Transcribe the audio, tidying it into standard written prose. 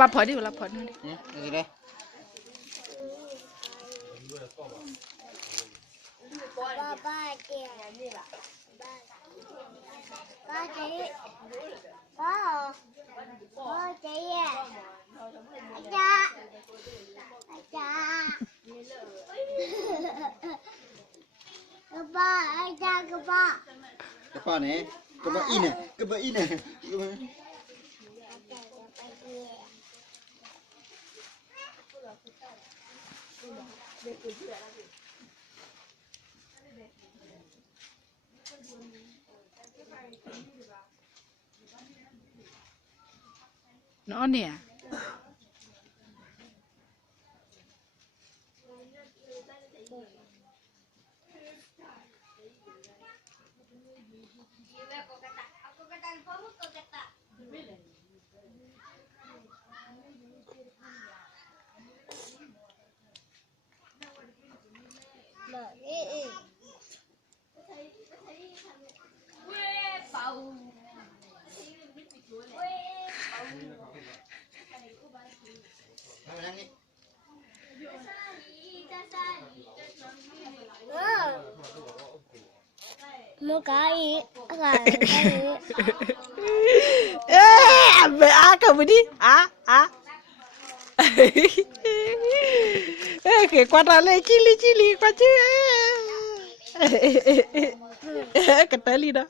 มาพอดิวละพอดิ นี่ได้บ้าเจี๋ยบ้าเจี๋ยบ้าเจี๋ยอาจารย์กบ้าอาจารย์กบ้าก ระเป๋าไหนกระเป๋าอีเนี่ยกระเป๋าอีเนี่ย เนาะเนี่ยลูกไก่อะไร เอ๊ะเบอากับมันดิche guarda le chili qua c'è che bellina